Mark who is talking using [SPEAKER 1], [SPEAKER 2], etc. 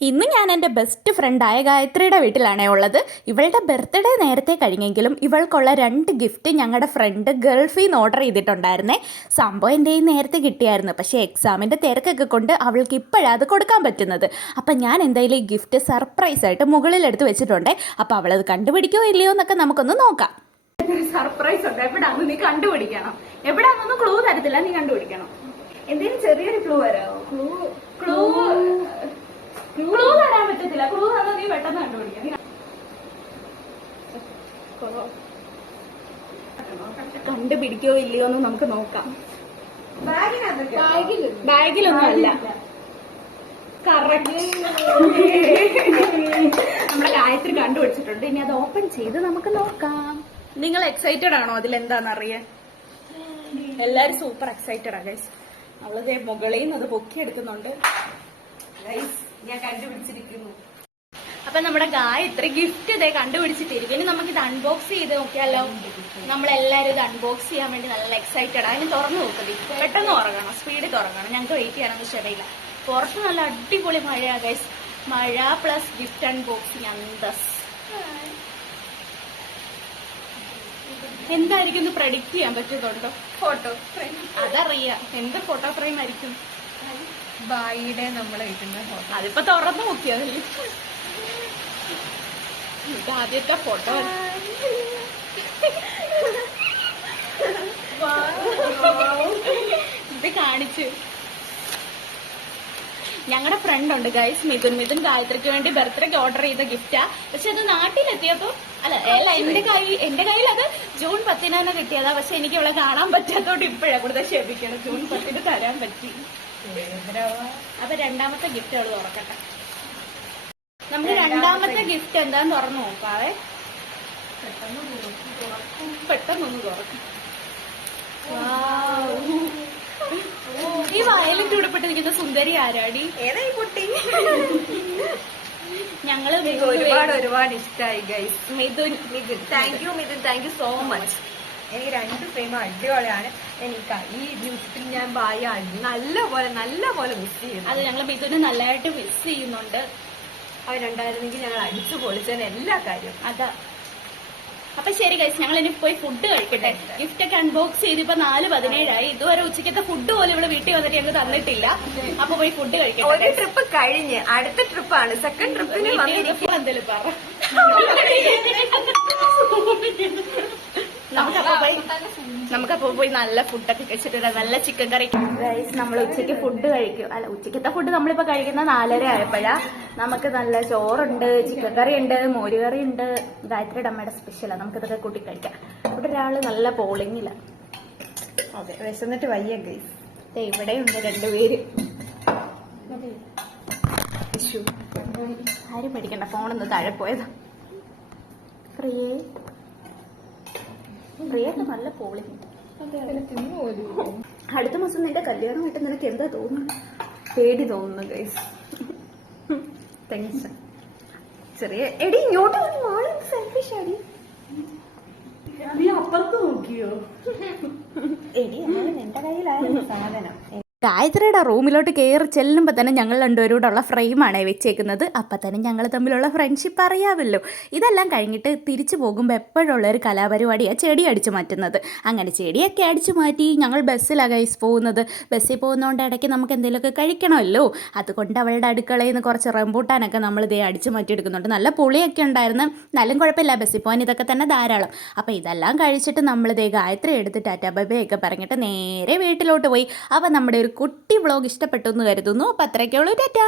[SPEAKER 1] ഇന്ന് ഞാൻ എന്റെ ബെസ്റ്റ് ഫ്രണ്ടായ ഗായത്രിയുടെ വീട്ടിലാണേ ഉള്ളത്. ഇവളുടെ ബർത്ത്ഡേ നേരത്തെ കഴിഞ്ഞെങ്കിലും ഇവൾക്കുള്ള രണ്ട് ഗിഫ്റ്റ് ഞങ്ങളുടെ ഫ്രണ്ട് ഗൾഫിൽ നിന്ന് ഓർഡർ ചെയ്തിട്ടുണ്ടായിരുന്നേ. സംഭവം എന്റെ ഈ നേരത്തെ കിട്ടിയായിരുന്നു. പക്ഷേ എക്സാമിന്റെ തിരക്കൊക്കെ കൊണ്ട് അവൾക്ക് ഇപ്പോഴാണ് അത് കൊടുക്കാൻ പറ്റുന്നത്. അപ്പം ഞാൻ എന്തായാലും ഈ ഗിഫ്റ്റ് സർപ്രൈസ് ആയിട്ട് മുകളിലെടുത്ത് വെച്ചിട്ടുണ്ടേ. അപ്പോൾ അവളത് കണ്ടുപിടിക്കോ ഇല്ലയോ എന്നൊക്കെ നമുക്കൊന്ന് നോക്കാം. സർപ്രൈസ് ഉണ്ട്. എവിടാന്ന് നീ കണ്ടുപിടിക്കണം. എവിടാന്നൊന്നും ക്ലൂ തരത്തില്ല. നീ കണ്ടുപിടിക്കണം. എന്തെങ്കിലും ചെറിയൊരു ക്ലൂ വരാമോ ക്ലൂ ക്ലൂ ക്ലൂ തരാൻ പറ്റത്തില്ല. ക്ലൂ തന്നാൽ നീ പെട്ടെന്ന് കണ്ടുപിടിക്കാം. കണ്ടുപിടിക്കോ ഇല്ലയോ എന്ന് നമുക്ക് നോക്കാം. ബാഗിലൊന്നും അല്ല. കറക്റ്റ്. നമ്മുടെ ഗായത്രി കണ്ടുപിടിച്ചിട്ടുണ്ട്. ഇനി അത് ഓപ്പൺ ചെയ്ത് നമുക്ക് നോക്കാം. നിങ്ങൾ എക്സൈറ്റഡ് ആണോ അതിൽ അറിയാൻ എല്ലാരും സൂപ്പർ എക്സൈറ്റഡ് ആ ഗൈസ് അവളത് മുകളിൽ നിന്ന് അത് പൊക്കിയെടുക്കുന്നുണ്ട്. ഗൈസ് ഞാൻ കണ്ടുപിടിച്ചിരിക്കുന്നു. അപ്പൊ നമ്മുടെ ഗായ ഇത്ര ഗിഫ്റ്റ് ഇതേ കണ്ടുപിടിച്ചിട്ടിരിക്കും ഇനി നമുക്ക് ഇത് അൺബോക്സ് ചെയ്ത് നോക്കിയാലോ? നമ്മളെല്ലാരും ഇത് അൺബോക്സ് ചെയ്യാൻ വേണ്ടി നല്ല എക്സൈറ്റഡ് അതിന് തുറന്നു നോക്കതി പെട്ടെന്ന് ഉറങ്ങണം. സ്പീഡ് തുറങ്ങണം ഞങ്ങൾക്ക് വെയിറ്റ് ചെയ്യാനൊന്നും ശരിയില്ല പുറത്ത് നല്ല അടിപൊളി മഴയാ ഗൈസ് മഴ പ്ലസ് ഗിഫ്റ്റ് അൺബോക്സിങ് അന്തസ്. എന്തായിരിക്കും? പ്രഡിക്റ്റ് ചെയ്യാൻ പറ്റുന്നുണ്ടോ? ഫോട്ടോ ഫ്രെയിം അതറിയാം. എന്ത് ഫോട്ടോ ഫ്രെയിം ആയിരിക്കും?
[SPEAKER 2] ബായിയുടെ നമ്മൾ കിട്ടുന്ന ഫോട്ടോ
[SPEAKER 1] അതിപ്പോ തുറന്നു നോക്കിയതല്ലേ ഇത് ആദ്യത്തെ ഫോട്ടോ ഇത് കാണിച്ചു. ഞങ്ങളുടെ ഫ്രണ്ട് ഉണ്ട് ഗൈസ് മിഥുൻ. മിഥുൻ ഗായത്രിക്ക് വേണ്ടി ബർത്ത്ഡേക്ക് ഓർഡർ ചെയ്ത ഗിഫ്റ്റാ പക്ഷെ അത് നാട്ടിലെത്തിയപ്പോ അല്ല അല്ല എന്റെ കൈ എന്റെ കയ്യിൽ അത് ജൂൺ പത്തിനാണ് കിട്ടിയതാ. പക്ഷെ എനിക്ക് ഇവിടെ കാണാൻ പറ്റാത്തോണ്ട് ഇപ്പോഴാണ് കൂടുതൽ ക്ഷമിക്കണം ജൂൺ പത്തിന് തരാൻ പറ്റി. അപ്പൊ രണ്ടാമത്തെ ഗിഫ്റ്റ് അവൾ തുറക്കട്ടെ. നമുക്ക് രണ്ടാമത്തെ ഗിഫ്റ്റ് എന്താന്ന് തുറന്നു നോക്കാവേ. പെട്ടെന്നൊന്ന് തുറക്കും. ഈ വയലിന്റെ കൂടെ പെട്ടിരിക്കുന്ന സുന്ദരി ആരാടി?
[SPEAKER 2] ഏതായി കുട്ടി? ഞങ്ങൾ ഒരുപാട് ഒരുപാട് ഇഷ്ടമായി guys
[SPEAKER 1] Mithun
[SPEAKER 2] Mithun thank you Mithun. Thank you so much എനിക്ക് രണ്ട് ഫ്രെയിം അടിപൊളിയാണ്. എനിക്ക് ഈ ദിവസത്തിൽ ഞാൻ ബായ നല്ല പോലെ നല്ല പോലെ മിസ് ചെയ്യുന്നു.
[SPEAKER 1] അത് ഞങ്ങൾ മിഥുന് നല്ലതായിട്ട് മിസ് ചെയ്യുന്നുണ്ട്.
[SPEAKER 2] അവരുണ്ടായിരുന്നെങ്കിൽ ഞങ്ങൾ അടിച്ചു പൊളിച്ചതിന് എല്ലാ കാര്യവും.
[SPEAKER 1] അതാ. അപ്പൊ ശരി കഴിച്ച് ഞങ്ങൾ ഇനി പോയി ഫുഡ് കഴിക്കട്ടെ. ഗിഫ്റ്റ് ഒക്കെ അൺബോക്സ് ചെയ്ത് ഇപ്പൊ നാല് പതിനേഴായി. ഇതുവരെ ഉച്ചക്കത്തെ ഫുഡ് പോലും ഇവിടെ വീട്ടിൽ വന്നിട്ട് ഞങ്ങൾക്ക് തന്നിട്ടില്ല. അപ്പൊ പോയി ഫുഡ് കഴിക്കട്ടെ ഒരു
[SPEAKER 2] ട്രിപ്പ് കഴിഞ്ഞ് അടുത്ത ട്രിപ്പാണ് സെക്കൻഡ് ട്രിപ്പിന്
[SPEAKER 1] എന്തെങ്കിലും പറ. നമുക്കപ്പോ പോയി നല്ല ഫുഡൊക്കെ കഴിച്ചിട്ട് വരാം. നല്ല ചിക്കൻ കറി റൈസ് നമ്മൾ ഉച്ചയ്ക്ക് ഫുഡ് കഴിക്കും. അല്ല ഉച്ചക്കത്തെ ഫുഡ് നമ്മളിപ്പോ കഴിക്കുന്ന നാലര ആയപ്പോഴാ നമുക്ക് നല്ല ചോറുണ്ട് ചിക്കൻ കറി ഉണ്ട് മോരുകറി ഉണ്ട്. ഗായത്രിയുടെ അമ്മയുടെ സ്പെഷ്യലാണ് നമുക്കിതൊക്കെ കൂട്ടി കഴിക്കാം. ഇവിടെ ഒരാൾ നല്ല പോളിങ്ങില്ല
[SPEAKER 2] അതെ വിശന്നിട്ട് വയ്യ ഗൈസ്
[SPEAKER 1] ഇവിടെ ഉണ്ട് രണ്ടുപേര്. ആരും പഠിക്കണ്ട ഫോണൊന്ന് താഴെ പോയതാ. പ്രിയേ പ്രിയൊക്കെ നല്ല പോളിങ് അടുത്ത മാസം നിന്റെ കല്യാണമായിട്ട് നിനക്ക് എന്താ തോന്നുന്നു
[SPEAKER 2] പേടി തോന്നുന്നു ഗൈസ് ടെൻഷൻ ചെറിയ എടി ഇങ്ങോട്ട് സെൽഫിഷ് അടി
[SPEAKER 1] നീ അപ്പുറത്ത് നോക്കിയോ? എടി എന്നാലും എന്റെ കയ്യിലായിരുന്നു
[SPEAKER 2] സാധനം.
[SPEAKER 1] ഗായത്രിയുടെ റൂമിലോട്ട് കയറി ചെല്ലുമ്പോൾ തന്നെ ഞങ്ങൾ രണ്ടുപേരോടുള്ള ഫ്രെയിമാണ് വെച്ചേക്കുന്നത്. അപ്പം തന്നെ ഞങ്ങൾ തമ്മിലുള്ള ഫ്രണ്ട്ഷിപ്പ് അറിയാമല്ലോ. ഇതെല്ലാം കഴിഞ്ഞിട്ട് തിരിച്ചു പോകുമ്പോൾ എപ്പോഴുള്ള ഒരു കലാപരിപാടിയാണ് ചെടി അടിച്ചു മാറ്റുന്നത്. അങ്ങനെ ചെടിയൊക്കെ അടിച്ചു മാറ്റി ഞങ്ങൾ ബസ്സിലാണ് ഗൈസ് പോകുന്നത്. ബസ്സിൽ പോകുന്നതുകൊണ്ട് ഇടയ്ക്ക് നമുക്ക് എന്തെങ്കിലുമൊക്കെ കഴിക്കണമല്ലോ. അതുകൊണ്ട് അവളുടെ അടുക്കളയിൽ നിന്ന് കുറച്ച് റംബൂട്ടാനൊക്കെ നമ്മൾ ഇതേ അടിച്ചു മാറ്റിയെടുക്കുന്നുണ്ട്. നല്ല പുളിയൊക്കെ ഉണ്ടായിരുന്നു. എന്നാലും കുഴപ്പമില്ല ബസ്സിൽ പോകാൻ ഇതൊക്കെ തന്നെ ധാരാളം. അപ്പോൾ ഇതെല്ലാം കഴിച്ചിട്ട് നമ്മളിതേ ഗായത്രി എടുത്ത് ടാറ്റാ ബൈബൈ ഒക്കെ പറഞ്ഞിട്ട് നേരെ വീട്ടിലോട്ട് പോയി. അപ്പോൾ നമ്മുടെ ഒരു കുട്ടി വ്ളോഗ് ഇഷ്ടപ്പെട്ടു എന്ന് കരുതുന്നു. അപ്പോൾ അത്രയ്ക്കുള്ളൂ ടാറ്റ.